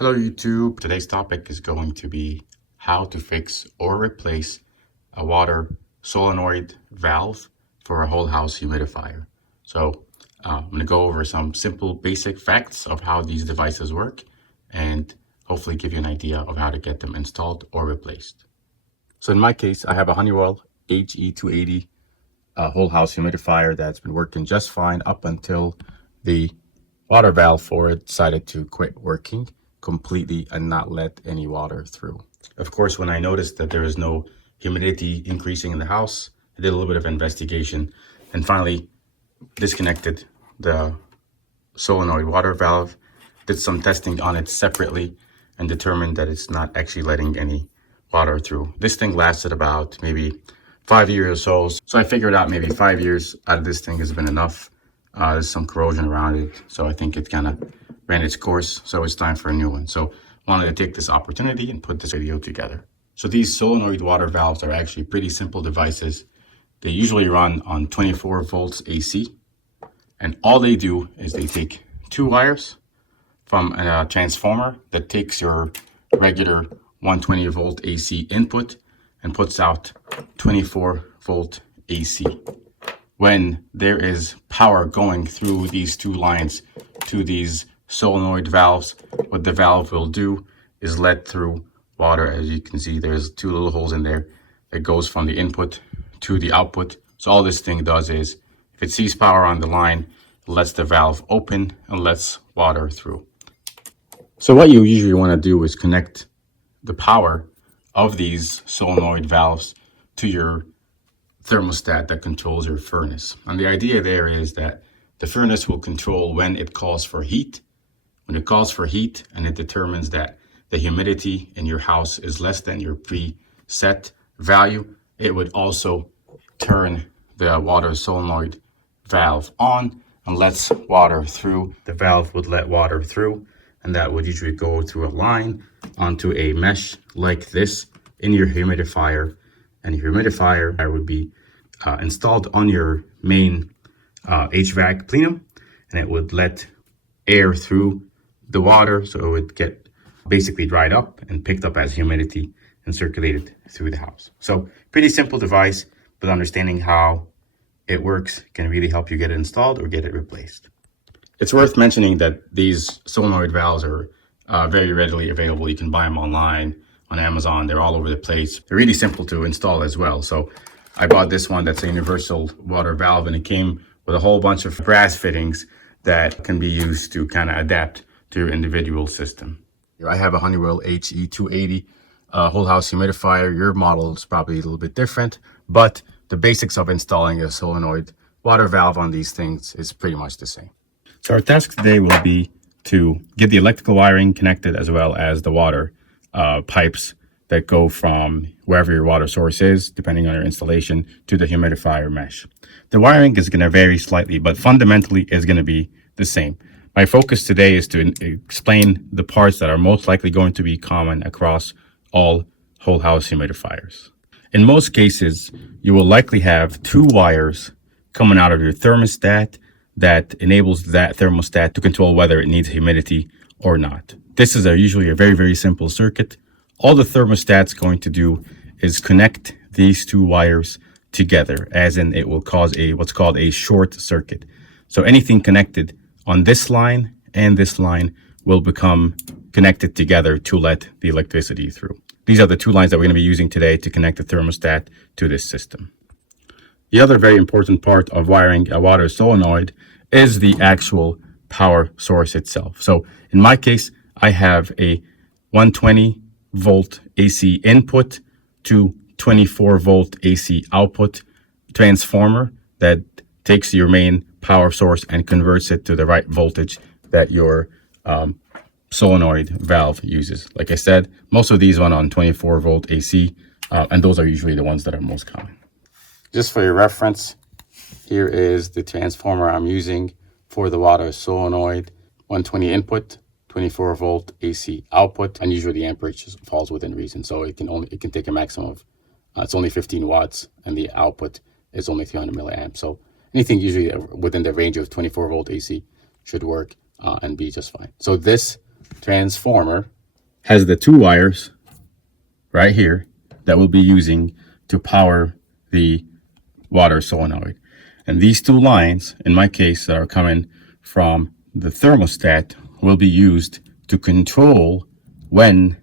Hello YouTube. Today's topic is going to be how to fix or replace a water solenoid valve for a whole house humidifier. So I'm going to go over some simple basic facts of how these devices work and hopefully give you an idea of how to get them installed or replaced. So in my case, I have a Honeywell HE280 whole house humidifier that's been working just fine up until the water valve for it decided to quit working completely and not let any water through. Of course, when I noticed that there was no humidity increasing in the house, I did a little bit of investigation and finally disconnected the solenoid water valve, did some testing on it separately, and determined that it's not actually letting any water through. This thing lasted about maybe 5 years or so. So I figured out maybe 5 years out of this thing has been enough. There's some corrosion around it, so I think it kind of ran its course, so it's time for a new one. So I wanted to take this opportunity and put this video together. So these solenoid water valves are actually pretty simple devices. They usually run on 24 volts AC, and all they do is they take two wires from a transformer that takes your regular 120 volt AC input and puts out 24 volt AC. When there is power going through these two lines to these solenoid valves, what the valve will do is let through water. As you can see, there's two little holes in there that goes from the input to the output. So all this thing does is, if it sees power on the line, it lets the valve open and lets water through. So what you usually want to do is connect the power of these solenoid valves to your thermostat that controls your furnace. And the idea there is that the furnace will control when it calls for heat. When it calls for heat and it determines that the humidity in your house is less than your preset value, it would also turn the water solenoid valve on and lets water through. The valve would let water through, and that would usually go through a line onto a mesh like this in your humidifier. And your humidifier would be installed on your main HVAC plenum, and it would let air through the water, so it would get basically dried up and picked up as humidity and circulated through the house. So pretty simple device, but understanding how it works can really help you get it installed or get it replaced. It's worth mentioning that these solenoid valves are very readily available. You can buy them online on Amazon. They're all over the place. They're really simple to install as well. So I bought this one that's a universal water valve, and it came with a whole bunch of brass fittings that can be used to kind of adapt to your individual system. I have a Honeywell HE280 whole house humidifier. Your model is probably a little bit different, but the basics of installing a solenoid water valve on these things is pretty much the same. So our task today will be to get the electrical wiring connected as well as the water pipes that go from wherever your water source is, depending on your installation, to the humidifier mesh. The wiring is going to vary slightly, but fundamentally is going to be the same. My focus today is to explain the parts that are most likely going to be common across all whole house humidifiers. In most cases, you will likely have two wires coming out of your thermostat that enables that thermostat to control whether it needs humidity or not. This is usually a very, very simple circuit. All the thermostat's going to do is connect these two wires together, as in it will cause what's called a short circuit. So anything connected on this line and this line will become connected together to let the electricity through. These are the two lines that we're going to be using today to connect the thermostat to this system. The other very important part of wiring a water solenoid is the actual power source itself. So in my case, I have a 120 volt AC input to 24 volt AC output transformer that takes your main power source and converts it to the right voltage that your solenoid valve uses. Like I said, most of these run on 24 volt AC, and those are usually the ones that are most common. Just for your reference, here is the transformer I'm using for the water solenoid. 120 input, 24 volt AC output, and usually the amperage falls within reason. So it can take a maximum of, it's only 15 watts, and the output is only 300 milliamps. So anything usually within the range of 24 volt AC should work and be just fine. So this transformer has the two wires right here that we'll be using to power the water solenoid. And these two lines, in my case, that are coming from the thermostat, will be used to control when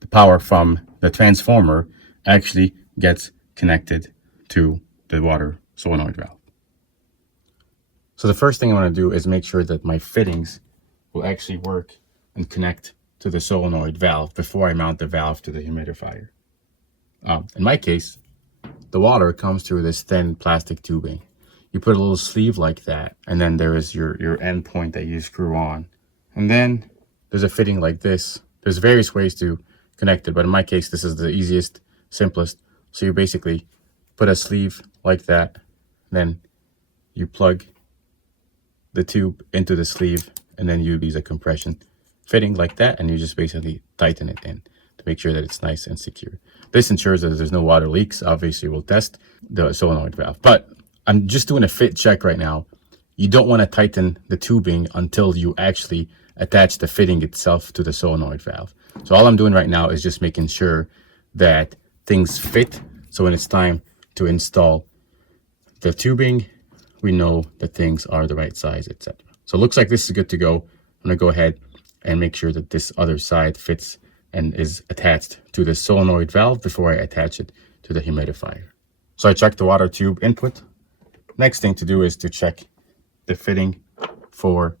the power from the transformer actually gets connected to the water solenoid valve. So the first thing I want to do is make sure that my fittings will actually work and connect to the solenoid valve before I mount the valve to the humidifier. In my case, the water comes through this thin plastic tubing. You put a little sleeve like that, and then there is your end point that you screw on. And then there's a fitting like this. There's various ways to connect it, but in my case, this is the easiest, simplest. So you basically put a sleeve like that, then you plug the tube into the sleeve, and then you use a compression fitting like that, and you just basically tighten it in to make sure that it's nice and secure. This ensures that there's no water leaks. Obviously, we'll test the solenoid valve, but I'm just doing a fit check right now. You don't want to tighten the tubing until you actually attach the fitting itself to the solenoid valve. So all I'm doing right now is just making sure that things fit. So when it's time to install the tubing, we know that things are the right size, etc. So it looks like this is good to go. I'm gonna go ahead and make sure that this other side fits and is attached to the solenoid valve before I attach it to the humidifier. So I checked the water tube input. Next thing to do is to check the fitting for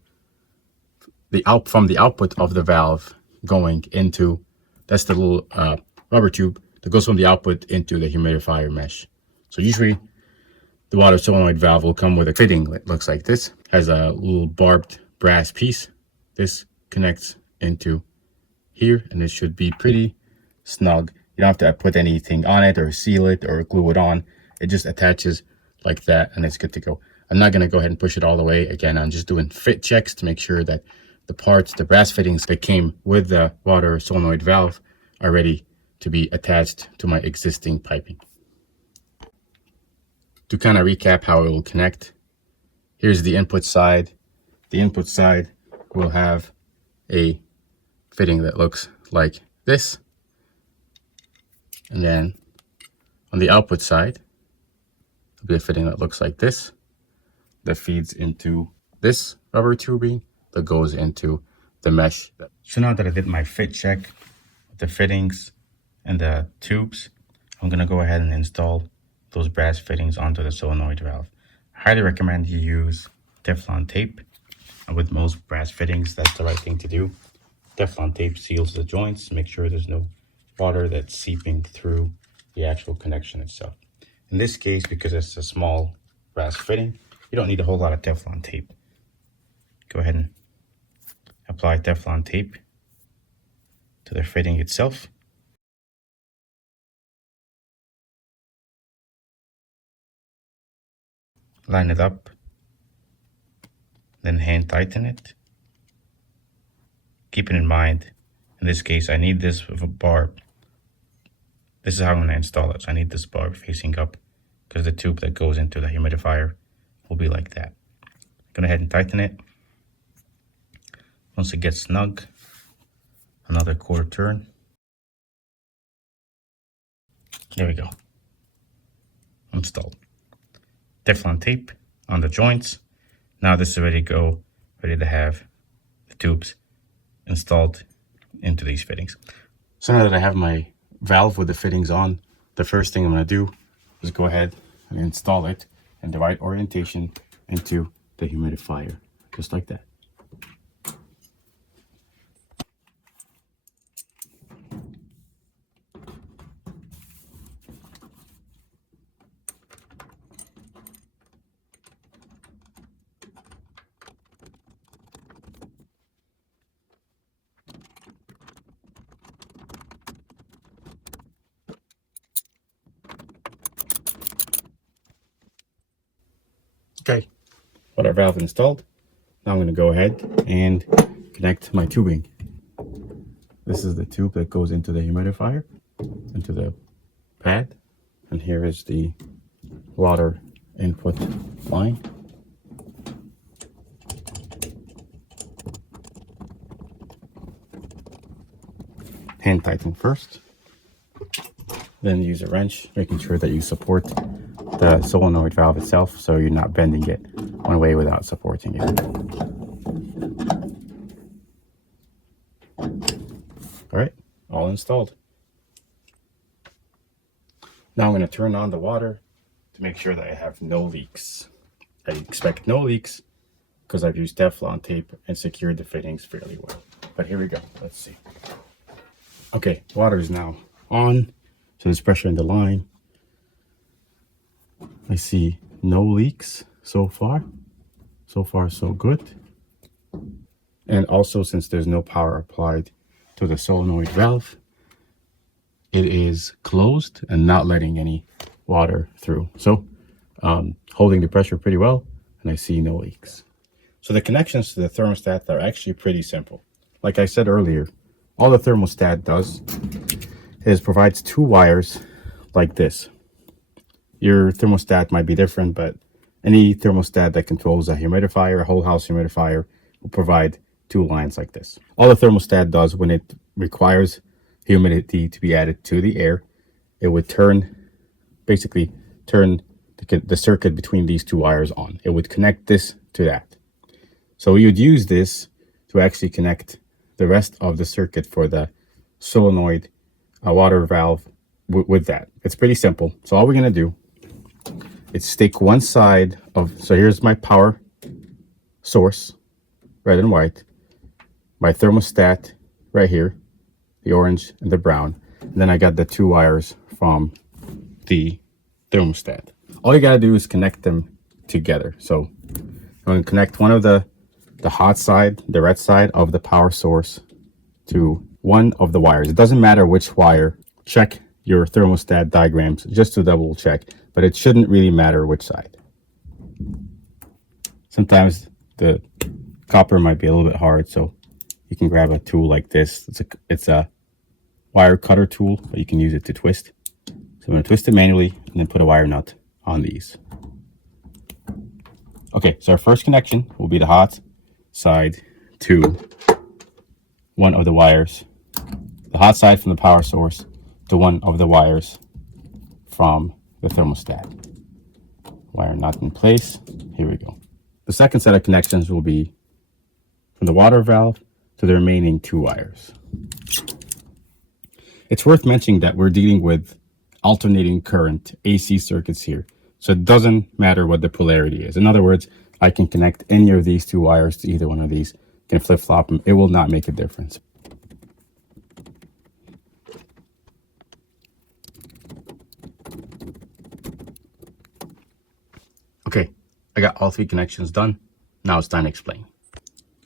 the from the output of the valve going into, that's the little rubber tube that goes from the output into the humidifier mesh. So usually the water solenoid valve will come with a fitting that looks like this. Has a little barbed brass piece. This connects into here, and it should be pretty snug. You don't have to put anything on it or seal it or glue it on. It just attaches like that, and it's good to go. I'm not going to go ahead and push it all the way. Again, I'm just doing fit checks to make sure that the parts, the brass fittings that came with the water solenoid valve are ready to be attached to my existing piping. To kind of recap how it will connect, here's the input side. The input side will have a fitting that looks like this. And then on the output side, there'll be a fitting that looks like this, that feeds into this rubber tubing that goes into the mesh. So now that I did my fit check with the fittings and the tubes, I'm gonna go ahead and install those brass fittings onto the solenoid valve. I highly recommend you use Teflon tape. And with most brass fittings, that's the right thing to do. Teflon tape seals the joints, make sure there's no water that's seeping through the actual connection itself. In this case, because it's a small brass fitting, you don't need a whole lot of Teflon tape. Go ahead and apply Teflon tape to the fitting itself. Line it up, then hand tighten it. Keeping in mind, in this case, I need this with a barb. This is how I'm going to install it. So I need this barb facing up because the tube that goes into the humidifier will be like that. Go ahead and tighten it. Once it gets snug, another quarter turn. There we go. Installed. Teflon tape on the joints. Now this is ready to go, ready to have the tubes installed into these fittings. So now that I have my valve with the fittings on, the first thing I'm going to do is go ahead and install it in the right orientation into the humidifier, just like that. Okay, got our valve installed. Now I'm going to go ahead and connect my tubing. This is the tube that goes into the humidifier, into the pad. And here is the water input line. hand tighten first, then use a wrench, making sure that you support the solenoid valve itself so you're not bending it one way without supporting it. All right, all installed. Now I'm going to turn on the water to make sure that I have no leaks. I expect no leaks because I've used Teflon tape and secured the fittings fairly well. But here we go. Let's see. Okay, water is now on. So there's pressure in the line. I see no leaks so far. So far, so good. And also, since there's no power applied to the solenoid valve, it is closed and not letting any water through. So holding the pressure pretty well, and I see no leaks. So the connections to the thermostat are actually pretty simple. Like I said earlier, all the thermostat does is provides two wires like this. Your thermostat might be different, but any thermostat that controls a humidifier, a whole house humidifier, will provide two lines like this. All the thermostat does when it requires humidity to be added to the air, it would basically turn the circuit between these two wires on. It would connect this to that. So you'd use this to actually connect the rest of the circuit for the solenoid water valve with that. It's pretty simple. So all we're going to do is stick one side of, so here's my power source, red and white, my thermostat right here, the orange and the brown, and then I got the two wires from the thermostat. All you got to do is connect them together. So I'm going to connect one of the hot side, the red side of the power source to one of the wires. It doesn't matter which wire. Check your thermostat diagrams just to double check, but it shouldn't really matter which side. Sometimes the copper might be a little bit hard, so you can grab a tool like this. It's a wire cutter tool, but you can use it to twist. So I'm going to twist it manually and then put a wire nut on these. Okay, so our first connection will be the hot side to one of the wires, the hot side from the power source to one of the wires from the thermostat. Wire nut in place. Here we go. The second set of connections will be from the water valve to the remaining two wires. It's worth mentioning that we're dealing with alternating current AC circuits here. So it doesn't matter what the polarity is. In other words, I can connect any of these two wires to either one of these, can flip-flop them. It will not make a difference. Okay, I got all three connections done. Now it's time to explain.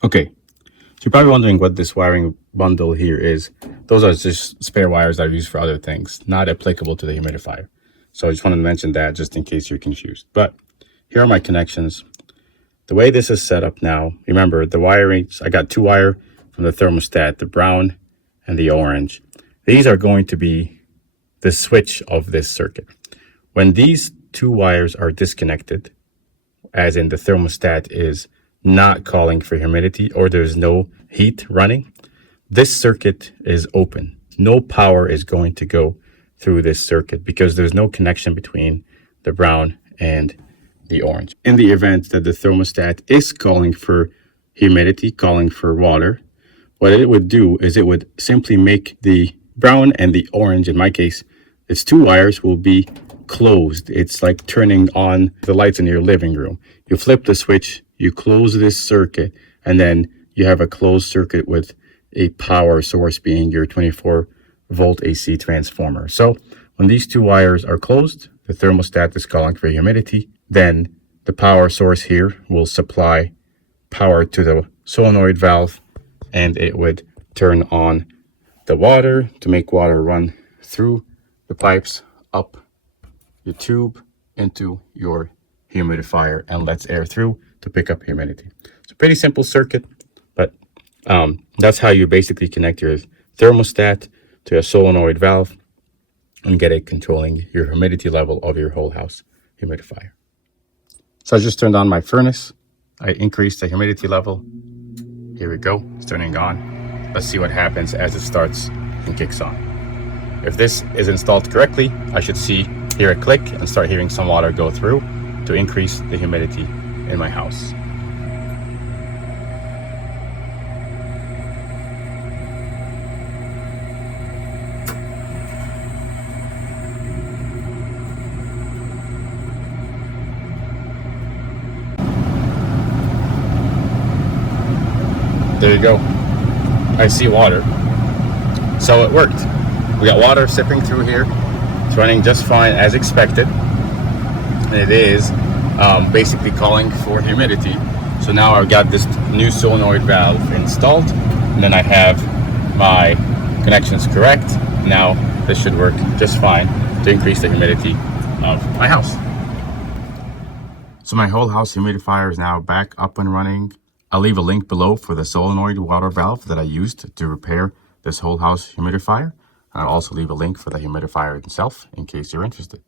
Okay, so you're probably wondering what this wiring bundle here is. Those are just spare wires that are used for other things, not applicable to the humidifier. So I just wanted to mention that just in case you're confused. But here are my connections. The way this is set up now, remember the wirings, I got two wire from the thermostat, the brown and the orange. These are going to be the switch of this circuit. When these two wires are disconnected, as in the thermostat is not calling for humidity or there's no heat running, this circuit is open. No power is going to go through this circuit because there's no connection between the brown and the orange. In the event that the thermostat is calling for humidity, calling for water, what it would do is it would simply make the brown and the orange, in my case, its two wires will be closed. It's like turning on the lights in your living room. You flip the switch, you close this circuit, and then you have a closed circuit with a power source being your 24-volt AC transformer. So when these two wires are closed, the thermostat is calling for humidity, then the power source here will supply power to the solenoid valve, and it would turn on the water to make water run through the pipes up your tube into your humidifier and lets air through to pick up humidity. It's a pretty simple circuit, but that's how you basically connect your thermostat to a solenoid valve and get it controlling your humidity level of your whole house humidifier. So I just turned on my furnace. I increased the humidity level. Here we go. It's turning on. Let's see what happens as it starts and kicks on. If this is installed correctly, I should hear a click and start hearing some water go through to increase the humidity in my house. There you go. I see water. So it worked. We got water sipping through here. It's running just fine as expected. And it is basically calling for humidity. So now I've got this new solenoid valve installed, and then I have my connections correct. Now this should work just fine to increase the humidity of my house. So my whole house humidifier is now back up and running. I'll leave a link below for the solenoid water valve that I used to repair this whole house humidifier. And I'll also leave a link for the humidifier itself in case you're interested.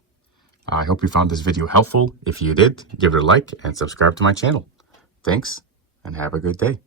I hope you found this video helpful. If you did, give it a like and subscribe to my channel. Thanks, and have a good day.